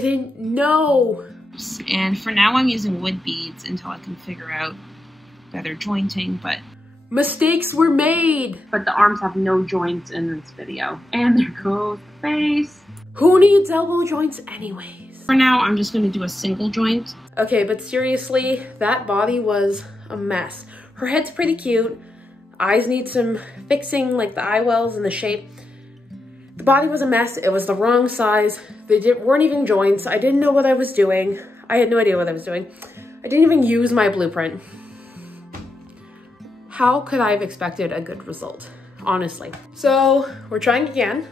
didn't know. And for now I'm using wood beads until I can figure out better jointing, but mistakes were made. But the arms have no joints in this video. And there goes the face. Who needs elbow joints anyways? For now, I'm just gonna do a single joint. Okay, but seriously, that body was a mess. Her head's pretty cute. Eyes need some fixing, like the eye wells and the shape. The body was a mess. It was the wrong size. Weren't even joints. I didn't know what I was doing. I had no idea what I was doing. I didn't even use my blueprint. How could I have expected a good result? Honestly. So we're trying again.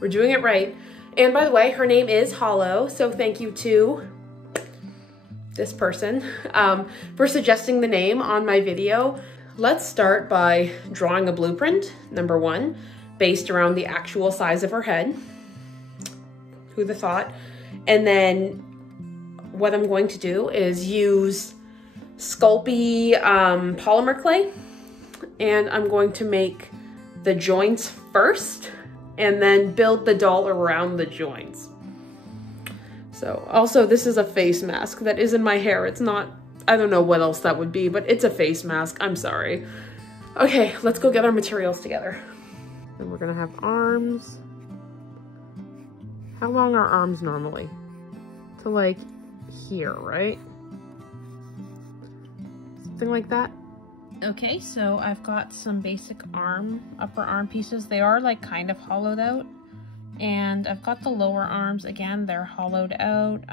We're doing it right. And by the way, her name is Hollow. So thank you to this person for suggesting the name on my video. Let's start by drawing a blueprint, number one, based around the actual size of her head. Who'd have thought? And then what I'm going to do is use Sculpey polymer clay, and I'm going to make the joints first and then build the doll around the joints. So also this is a face mask that is in my hair. It's not, I don't know what else that would be, but it's a face mask. I'm sorry. Okay, let's go get our materials together. And we're gonna have arms. How long are arms normally? To like here, right? Something like that. Okay, so I've got some basic upper arm pieces. They are like kind of hollowed out. And I've got the lower arms, again, they're hollowed out.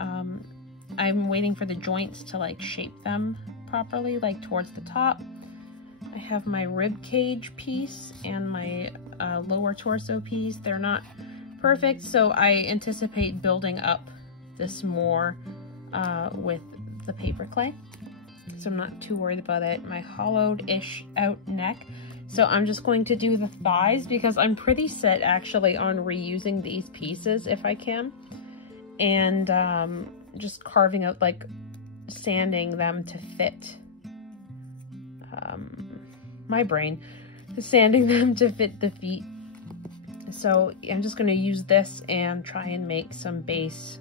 I'm waiting for the joints to like shape them properly, like towards the top. I have my rib cage piece and my lower torso piece. They're not perfect, so I anticipate building up this more with the paper clay. So I'm not too worried about it. My hollowed-ish out neck. So I'm just going to do the thighs because I'm pretty set actually on reusing these pieces if I can. And just carving out, like sanding them to fit my brain, sanding them to fit the feet. So I'm just going to use this and try and make some base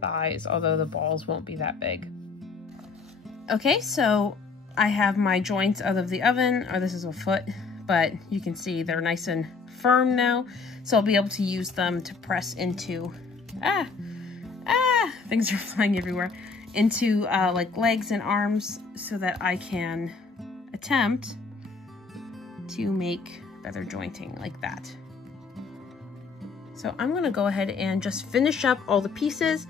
thighs, although the balls won't be that big. Okay, so I have my joints out of the oven, or this is a foot, but you can see they're nice and firm now. So I'll be able to use them to press into, things are flying everywhere, into like legs and arms so that I can attempt to make better jointing like that. So I'm gonna go ahead and just finish up all the pieces,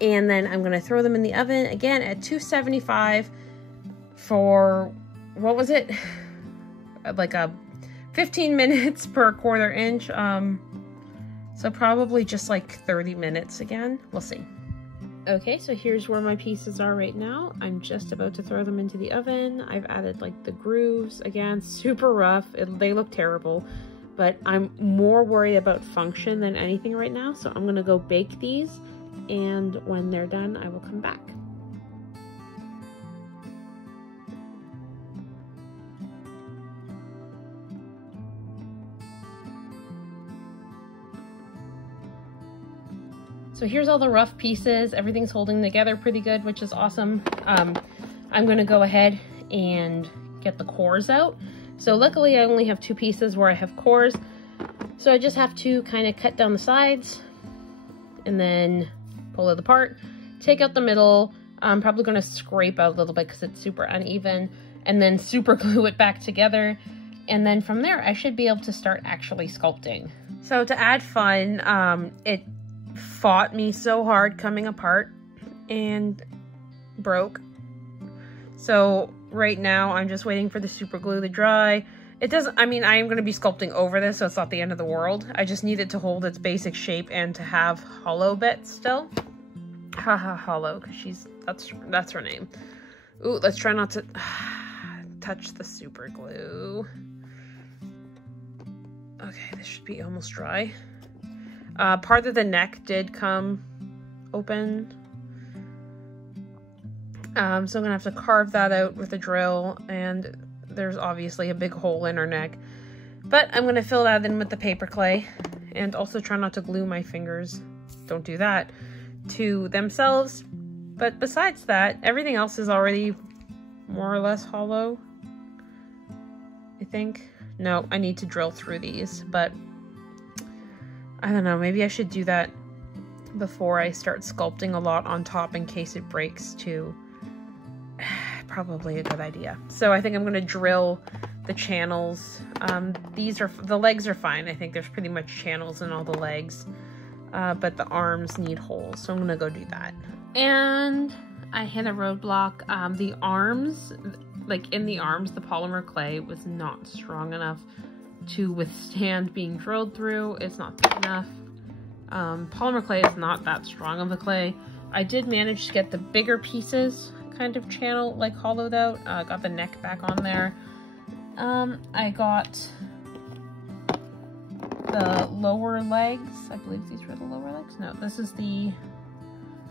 and then I'm gonna throw them in the oven again at 275 for, what was it? Like a 15 minutes per 1/4 inch. So probably just like 30 minutes again. We'll see. Okay, so here's where my pieces are right now. I'm just about to throw them into the oven. I've added like the grooves, again, super rough. They look terrible, but I'm more worried about function than anything right now. So I'm gonna go bake these, and when they're done, I will come back. So here's all the rough pieces. Everything's holding together pretty good, which is awesome. I'm gonna go ahead and get the cores out. So luckily I only have 2 pieces where I have cores. So I just have to kind of cut down the sides and then pull it apart, take out the middle. I'm probably gonna scrape out a little bit because it's super uneven, and then super glue it back together. And then from there, I should be able to start actually sculpting. So to add fun, it fought me so hard coming apart and broke. So right now I'm just waiting for the super glue to dry. It doesn't, I mean, I am going to be sculpting over this, so it's not the end of the world. I just need it to hold its basic shape and to have hollow bits still. Haha, Hollow, because that's her name. Ooh, let's try not to touch the super glue. Okay, this should be almost dry. Part of the neck did come open. So I'm gonna have to carve that out with a drill, and there's obviously a big hole in her neck. But I'm gonna fill that in with the paper clay, and also try not to glue my fingers. Don't do that. to themselves. But besides that, everything else is already more or less hollow, I think. No, I need to drill through these, but I don't know, maybe I should do that before I start sculpting a lot on top in case it breaks too. Probably a good idea. So I think I'm going to drill the channels. The legs are fine. I think there's pretty much channels in all the legs, but the arms need holes, so I'm going to go do that. And I hit a roadblock. The arms, like in the arms, the polymer clay was not strong enough to withstand being drilled through. It's not thick enough. Polymer clay is not that strong of a clay. I did manage to get the bigger pieces kind of channel like hollowed out. Got the neck back on there. I got the lower legs. I believe these were the lower legs. No, this is the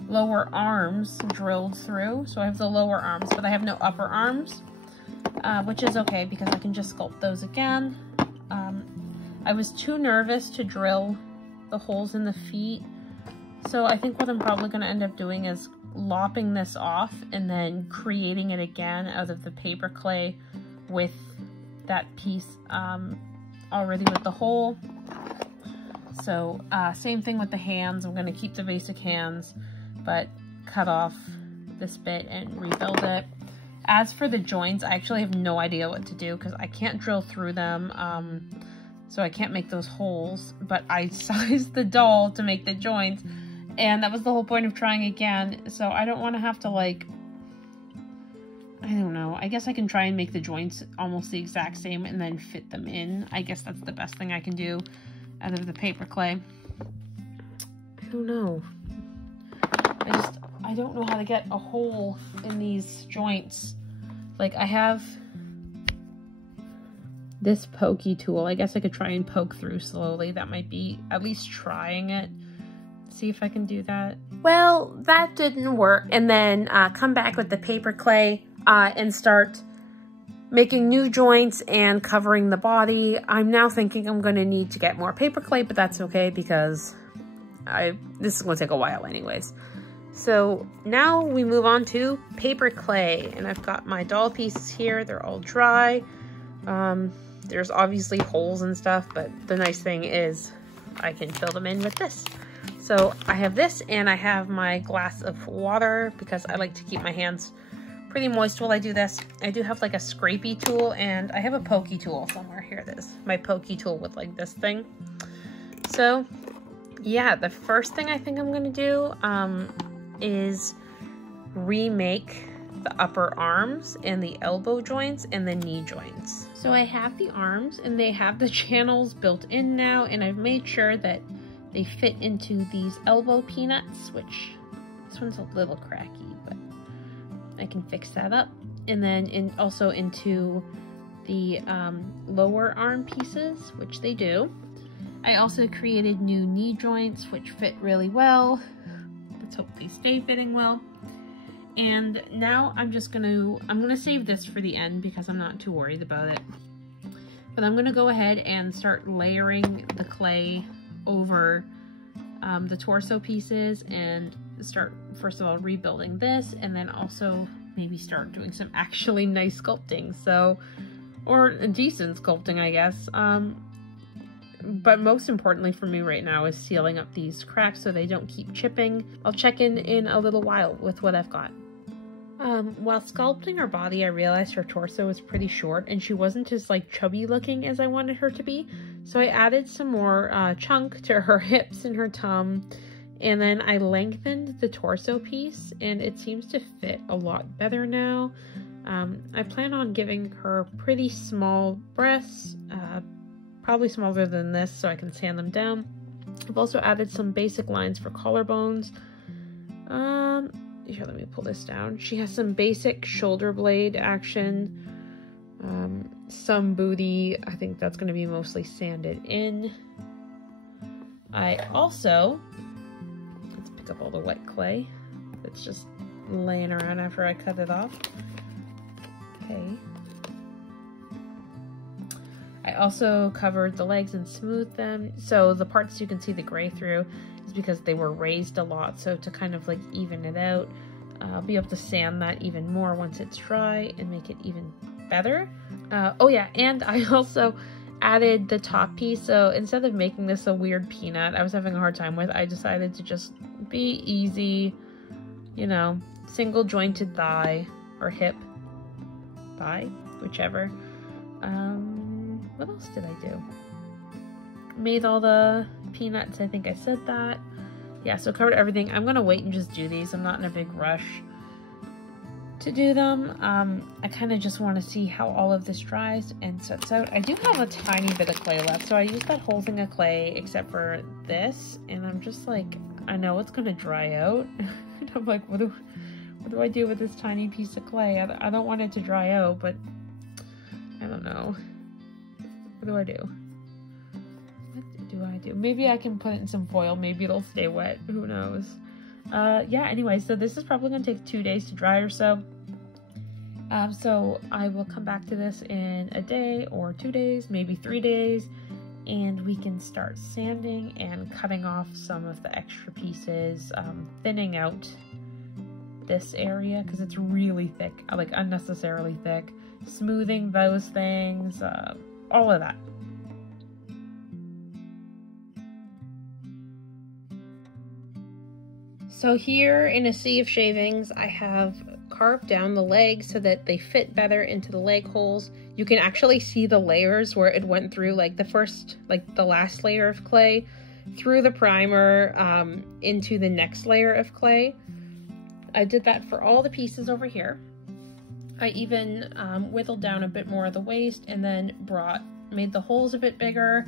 lower arms drilled through. So I have the lower arms, but I have no upper arms, which is okay because I can just sculpt those again. I was too nervous to drill the holes in the feet. So I think what I'm probably going to end up doing is lopping this off and then creating it again out of the paper clay with that piece already with the hole. So same thing with the hands. I'm going to keep the basic hands, but cut off this bit and rebuild it. As for the joints, I actually have no idea what to do because I can't drill through them. So I can't make those holes, but I sized the doll to make the joints, and that was the whole point of trying again. So I don't want to have to, like, I don't know. I guess I can try and make the joints almost the exact same and then fit them in. I guess that's the best thing I can do out of the paper clay. I don't know. I don't know how to get a hole in these joints. Like, I have this pokey tool. I guess I could try and poke through slowly. That might be at least trying it. See if I can do that. Well, that didn't work. And then come back with the paper clay and start making new joints and covering the body. I'm now thinking I'm going to need to get more paper clay, but that's okay because this is going to take a while anyways. So now we move on to paper clay, and I've got my doll pieces here. They're all dry. There's obviously holes and stuff, but the nice thing is I can fill them in with this. So I have this, and I have my glass of water because I like to keep my hands pretty moist while I do this. I do have like a scrapey tool, and I have a pokey tool somewhere. Here it is, my pokey tool with like this thing. So yeah, the first thing I think I'm gonna do is remake the upper arms and the elbow joints and the knee joints. So I have the arms, and they have the channels built in now, and I've made sure that they fit into these elbow peanuts, which this one's a little cracky, but I can fix that up. And then also into the lower arm pieces, which they do. I also created new knee joints, which fit really well. Let's hope they stay fitting well. And now I'm gonna save this for the end because I'm not too worried about it. But I'm gonna go ahead and start layering the clay over the torso pieces and start, first of all, rebuilding this, and then also maybe start doing some actually nice sculpting. So, or decent sculpting, I guess. But most importantly for me right now is sealing up these cracks so they don't keep chipping. I'll check in a little while with what I've got. While sculpting her body, I realized her torso was pretty short and she wasn't as like chubby looking as I wanted her to be. So I added some more chunk to her hips and her tum, and then I lengthened the torso piece, and it seems to fit a lot better now. I plan on giving her pretty small breasts, probably smaller than this so I can sand them down. I've also added some basic lines for collarbones. Here, let me pull this down. She has some basic shoulder blade action, some booty. I think that's going to be mostly sanded in. I also, let's pick up all the wet clay that's just laying around after I cut it off. Okay. I also covered the legs and smoothed them. So the parts you can see the gray through is because they were raised a lot. So to kind of like even it out, I'll be able to sand that even more once it's dry and make it even better. Oh yeah, and I also added the top piece. So instead of making this a weird peanut I was having a hard time with, I decided to just be easy, you know, single jointed thigh or hip, thigh, whichever. What else did I do? Made all the peanuts, I think I said that. Yeah, so covered everything. I'm gonna wait and just do these. I'm not in a big rush to do them. I kind of just want to see how all of this dries and sets out. I do have a tiny bit of clay left, so I used that whole thing of clay except for this, and I'm just like, I know it's gonna dry out. And I'm like, what do I do with this tiny piece of clay? I don't want it to dry out, but I don't know. What do I do? What do I do? Maybe I can put it in some foil. Maybe it'll stay wet. Who knows? Yeah, anyway, so this is probably going to take 2 days to dry or so. So I will come back to this in a day or 2 days, maybe 3 days, and we can start sanding and cutting off some of the extra pieces, thinning out this area because it's really thick, like unnecessarily thick, smoothing those things, all of that. So here in a sea of shavings, I have carved down the legs so that they fit better into the leg holes. You can actually see the layers where it went through, like the last layer of clay, through the primer, into the next layer of clay. I did that for all the pieces over here. I even whittled down a bit more of the waist and then made the holes a bit bigger,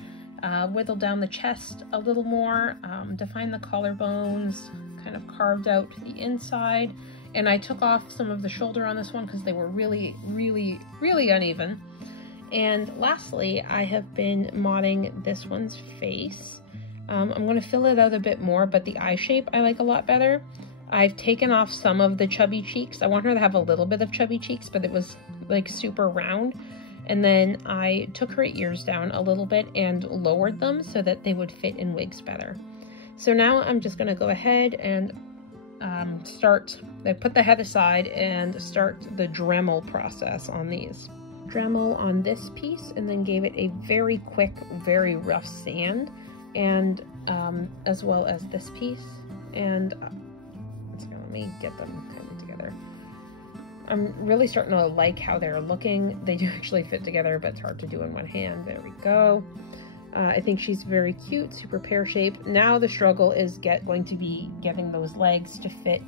whittled down the chest a little more, defined the collarbones, kind of carved out the inside, and I took off some of the shoulder on this one because they were really, really, really uneven. And lastly, I have been modding this one's face. I'm going to fill it out a bit more, but the eye shape I like a lot better. I've taken off some of the chubby cheeks. I want her to have a little bit of chubby cheeks, but it was like super round. And then I took her ears down a little bit and lowered them so that they would fit in wigs better. So now I'm just gonna go ahead and put the head aside and start the Dremel process on these. Dremel on this piece and then gave it a very quick, very rough sand, and as well as this piece. And let me get them kind of together. I'm really starting to like how they're looking. They do actually fit together, but it's hard to do in one hand. There we go. I think she's very cute, super pear shaped. Now the struggle is going to be getting those legs to fit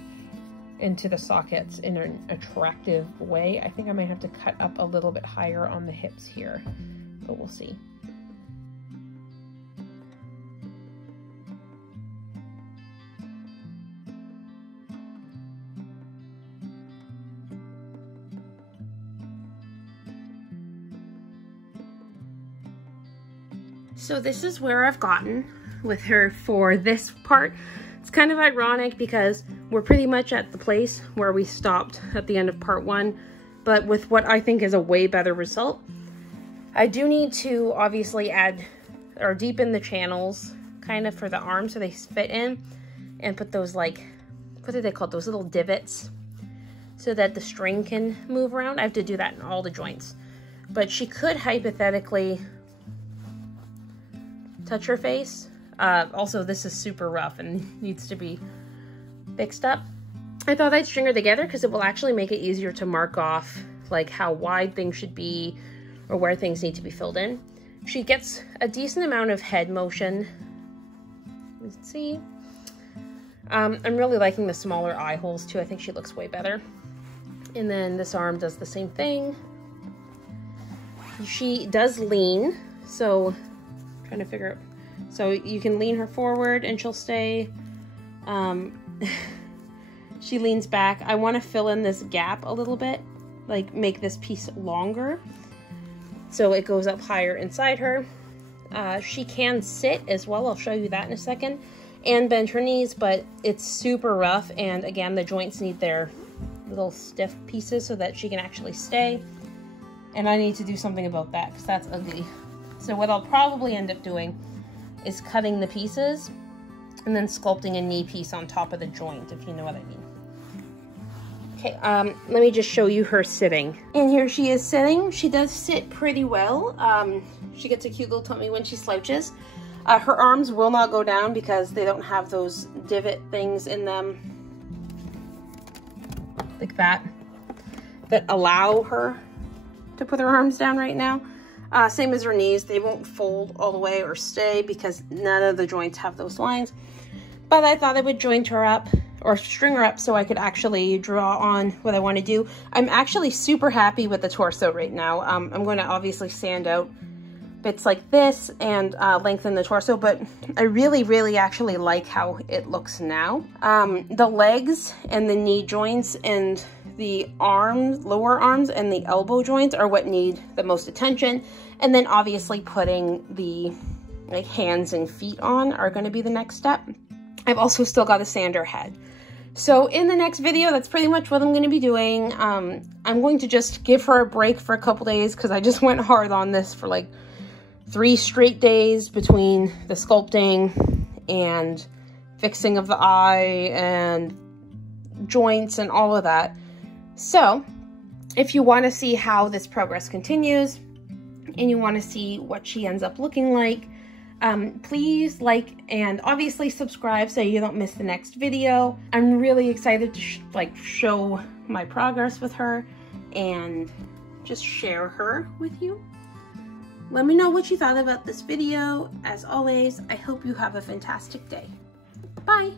into the sockets in an attractive way. I think I might have to cut up a little bit higher on the hips here, but we'll see. So this is where I've gotten with her for this part. It's kind of ironic because we're pretty much at the place where we stopped at the end of part 1, but with what I think is a way better result. I do need to obviously add or deepen the channels kind of for the arms so they fit in, and put those, like, what are they called? Those little divots so that the string can move around. I have to do that in all the joints. But she could hypothetically touch her face. Also, this is super rough and needs to be fixed up. I thought I'd string her together because it will actually make it easier to mark off like how wide things should be or where things need to be filled in. She gets a decent amount of head motion. Let's see. I'm really liking the smaller eye holes too. I think she looks way better. And then this arm does the same thing. She does lean, so trying to figure out, so you can lean her forward and she'll stay. She leans back. I want to fill in this gap a little bit, like make this piece longer so it goes up higher inside her. She can sit as well, I'll show you that in a second, and bend her knees, but it's super rough, and again the joints need their little stiff pieces so that she can actually stay, and I need to do something about that because that's ugly. So what I'll probably end up doing is cutting the pieces and then sculpting a knee piece on top of the joint, if you know what I mean. Okay, let me just show you her sitting. And here she is sitting. She does sit pretty well. She gets a cute little tummy when she slouches. Her arms will not go down because they don't have those divot things in them, like that allow her to put her arms down right now. Same as her knees. They won't fold all the way or stay because none of the joints have those lines. But I thought I would joint her up or string her up so I could actually draw on what I want to do. I'm actually super happy with the torso right now. I'm going to obviously sand out bits like this and lengthen the torso, but I really actually like how it looks now. The legs and the knee joints and the arms, lower arms and the elbow joints are what need the most attention. And then obviously putting the like hands and feet on are going to be the next step. I've also still got to sand her head. So in the next video, that's pretty much what I'm going to be doing. I'm going to just give her a break for a couple days because I just went hard on this for like 3 straight days between the sculpting and fixing of the eye and joints and all of that. So if you want to see how this progress continues and you want to see what she ends up looking like, please like and obviously subscribe so you don't miss the next video. I'm really excited to show my progress with her and just share her with you. Let me know what you thought about this video. As always, I hope you have a fantastic day. Bye!